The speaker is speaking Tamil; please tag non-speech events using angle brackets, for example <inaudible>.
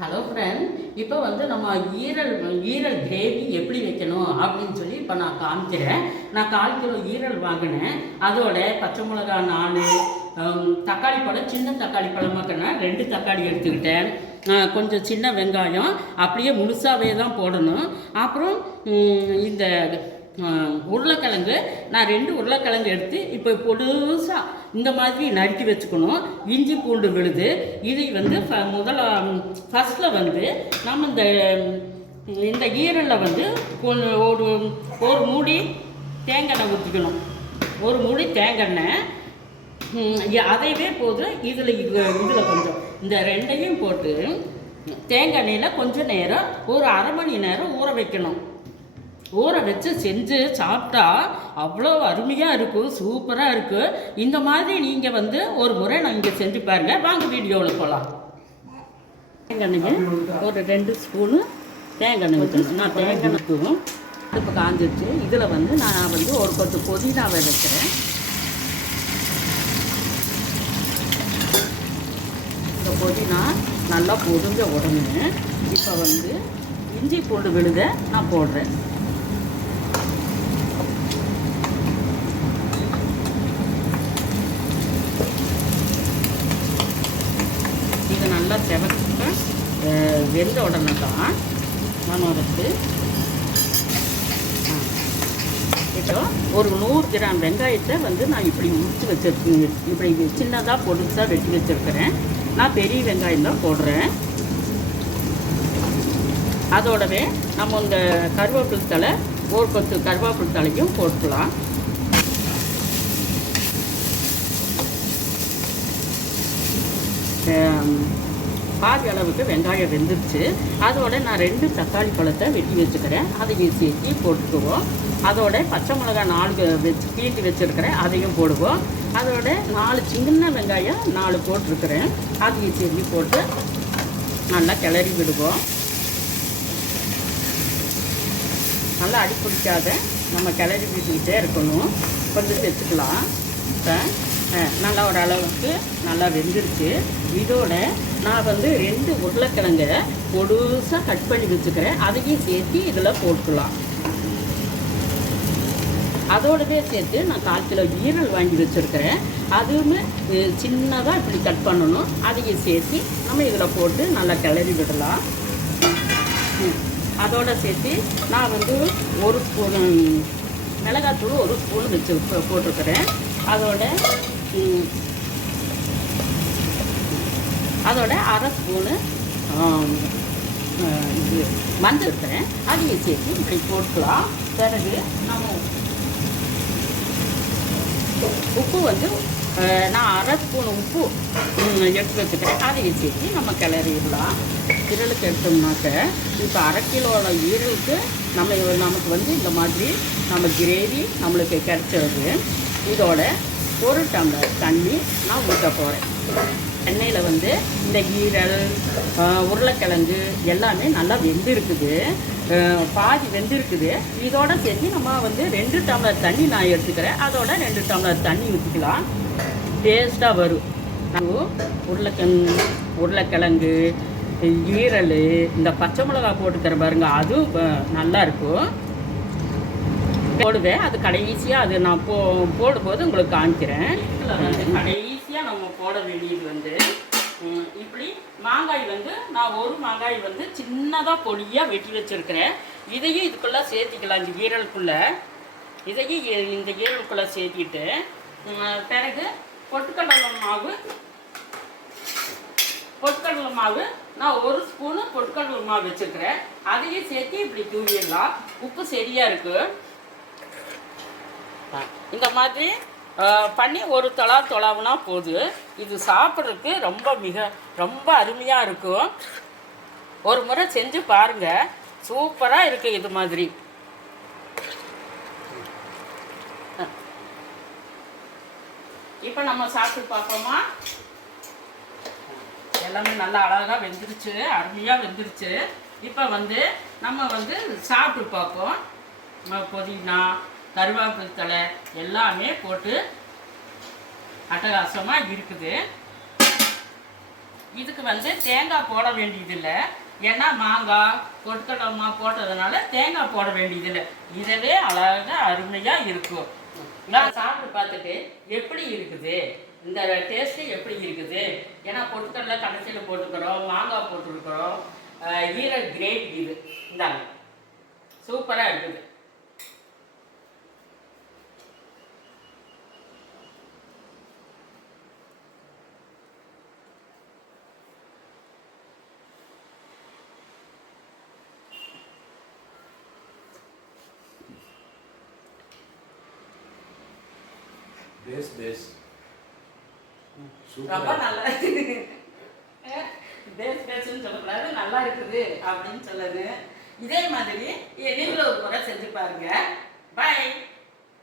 ஹலோ ஃப்ரெண்ட் இப்போ வந்து நம்ம ஈரல் ஈரல் கிரேவி எப்படி வைக்கணும் அப்படின்னு சொல்லி இப்போ நான் காமிக்கிறேன். நான் கால் கிலோ ஈரல் வாங்கினேன். அதோட பச்சை மிளகா நாலு தக்காளி பழம் சின்ன தக்காளி பழமாக்கினா ரெண்டு தக்காளி எடுத்துக்கிட்டேன். கொஞ்சம் சின்ன வெங்காயம் அப்படியே முழுசாகவே தான் போடணும். அப்புறம் இந்த உருளைக்கிழங்கு நான் ரெண்டு உருளைக்கிழங்கு எடுத்து இப்போ பொடுசாக இந்த மாதிரி நறுக்கி வச்சுக்கணும். இஞ்சி பூண்டு விழுது. இதை வந்து ஃப- முதல்ல ஃபஸ்ட்டில் வந்து நம்ம இந்த இந்த ஈரலில் வந்து கொஞ்சம் ஒரு ஒரு மூடி தேங்காய் ஊற்றிக்கணும் ஒரு மூடி தேங்காய் அதையவே போதும் இதில் இதில் கொஞ்சம் இந்த ரெண்டையும் போட்டு தேங்காய் எண்ணெயில் கொஞ்சம் நேரம் ஒரு அரை மணி நேரம் ஊற வைக்கணும். ஊற வச்சு செஞ்சு சாப்பிட்டா அவ்வளோ அருமையாக இருக்கும் சூப்பராக இருக்கும் இந்த மாதிரி நீங்கள் வந்து ஒரு முறை நான் இங்கே செஞ்சு பாருங்கள் வாங்க வீடியோவில் போகலாம் தேங்காய் ஒரு ரெண்டு ஸ்பூனு தேங்காய் ஊற்றி நான் தேங்காய் எண்ணெய் இப்போ காஞ்சிருச்சு. இதில் வந்து நான் வந்து ஒரு கொத்து புதினாவை வைக்கிறேன் இந்த புதினா நல்லா பொதுங்க உடனே இப்போ வந்து இஞ்சி பூண்டு விழுத நான் போடுறேன் இது நல்லா செவக்க வெந்த உடனே தான் நான் இப்போ ஒரு நூறு கிராம் வெங்காயத்தை வந்து நான் இப்படி முடித்து வச்சிருக்கேன் இப்படி சின்னதாக பொடுசாக வெட்டி வச்சிருக்கிறேன். நான் பெரிய வெங்காயம் தான் போடுறேன். அதோடவே நம்ம இந்த கருவேப்பில் தலை ஒரு கொத்து கருவேப்பில் தலையும் போட்டுக்கலாம். ஆம், பாதி அளவுக்கு வெங்காயம் வெந்துருச்சு. அதோட நான் ரெண்டு தக்காளி பழத்தை வெட்டி வச்சுக்கிறேன். அதையும் சேர்த்து போட்டுக்குவோம். அதோட பச்சை மிளகாய் நாலு வச்சு கீண்டி வச்சுருக்கிறேன். அதையும் போடுவோம். அதோட நாலு சின்ன வெங்காயம் நாலு போட்டிருக்கிறேன். அதையும் சேர்த்து போட்டு நல்லா கிளறி விடுவோம். நல்லா அடி பிடிக்காத நம்ம கிளறி விட்டுக்கிட்டே இருக்கணும். கொஞ்சம் வச்சுக்கலாம். இப்போ நல்லா ஒரு அளவுக்கு நல்லா வெந்துருச்சு. இதோட நான் வந்து ரெண்டு உருளைக்கிழங்க பொடுசாக கட் பண்ணி வச்சுக்கிறேன். அதையும் சேர்த்து இதில் போட்டுக்கலாம். அதோடவே சேர்த்து நான் கால் கிலோ ஈரல் வாங்கி வச்சுருக்கிறேன். அதுவுமே சின்னதாக இப்படி கட் பண்ணணும். அதையும் சேர்த்து நம்ம இதில் போட்டு நல்லா கிளறி விடலாம். அதோட சேர்த்து நான் வந்து ஒரு ஸ்பூனு மிளகாத்தூள் ஒரு ஸ்பூன் வச்சு போட்டிருக்கிறேன். அதோட அதோட அரை ஸ்பூனு இது மஞ்சள் இருக்கிறேன் அதையும் சேர்த்து இப்படி போட்டுக்கலாம். பிறகு நம்ம உப்பு வந்து நான் அரை ஸ்பூன் உப்பு எடுத்து வச்சுக்கிறேன் அதையும் சேர்த்து நம்ம கிளறிடலாம். ஈரலுக்கு எடுத்தோம்னாக்க இப்போ அரை கிலோட ஈரலுக்கு நம்ம நமக்கு வந்து இந்த மாதிரி நம்ம கிரேவி நம்மளுக்கு கிடைச்சிருது இதோட ஒரு டம்ளர் தண்ணி நான் ஊற்ற போகிறேன் எண்ணெயில் வந்து இந்த ஈரல் உருளைக்கிழங்கு எல்லாமே நல்லா வெந்திருக்குது. பாதி வெந்திருக்குது. இதோட சேர்த்து நம்ம வந்து ரெண்டு டம்ளர் தண்ணி நான் எடுத்துக்கிறேன். அதோட ரெண்டு டம்ளர் தண்ணி ஊற்றிக்கலாம் டேஸ்ட்டாக வரும். உருளைக்கிழங்கு உருளைக்கிழங்கு ஈரல் இந்த பச்சை மிளகா போட்டுக்கிற பாருங்க அதுவும் அஹ், நல்லா இருக்கும். போடுவேன். அது கடைசியாக அது நான் போ போடும்போது உங்களுக்கு காமிக்கிறேன். வந்து நம்ம போட வேண்டியது வந்து இப்படி மாங்காய் வந்து நான் ஒரு மாங்காய் வந்து சின்னதாக பொடியாக வெட்டி வச்சுருக்கிறேன். இதையும் இதுக்குள்ளே சேர்த்திக்கலாம் இந்த ஈரலுக்குள்ளே. இதையும் இந்த ஈரலுக்குள்ளே சேர்த்திட்டு பிறகு பொட்டுக்கடலை மாவு பொட்டுக்கடலை மாவு நான் ஒரு ஸ்பூனு பொட்டுக்கடலை மாவு வச்சுருக்கிறேன். அதையும் சேர்த்து இப்படி தூவிடலாம். உப்பு சரியாக இருக்குது இந்த மாதிரி பண்ணி ஒரு தொலா தொலாவுனா போது. இது சாப்பிட்றதுக்கு ரொம்ப மிக ரொம்ப அருமையாக இருக்கும். ஒரு முறை செஞ்சு பாருங்கள் சூப்பராக இருக்குது இது மாதிரி. இப்போ நம்ம சாப்பிட்டு பார்ப்போமா? எல்லாமே நல்லா அழகாக வெந்துருச்சு. அருமையாக வெந்துருச்சு. இப்போ வந்து நம்ம வந்து சாப்பிட்டு பார்ப்போம். புதினா கருவேப்பிலை தலை எல்லாமே போட்டு அட்டகாசமாக இருக்குது. இதுக்கு வந்து தேங்காய் போட வேண்டியதில்லை. ஏன்னா மாங்காய் கொட்கடமா போட்டதுனால தேங்காய் போட வேண்டியதில்லை. இதவே அழகாக அருமையாக இருக்கும். நான் சாப்பிட்டு பார்த்துட்டு எப்படி இருக்குது? இந்த டேஸ்ட்டு எப்படி இருக்குது? ஏன்னா பொட்டுக்கடலை கடைசியில் போட்டுக்கிறோம் மாங்காய் போட்டுருக்குறோம். அஹ் ஈரல் இது. இந்தாங்க. சூப்பராக இருக்குது. பேஸ் பேஸ் ரொம்ப நல்லா. <laughs> பேஸ் பேஸ்ன்னு சொல்லக்கூடாது நல்லா இருக்குது அப்படின்னு சொல்லுது இதே மாதிரி நீங்களும் ஒரு முறை செஞ்சு பாருங்க. பாய்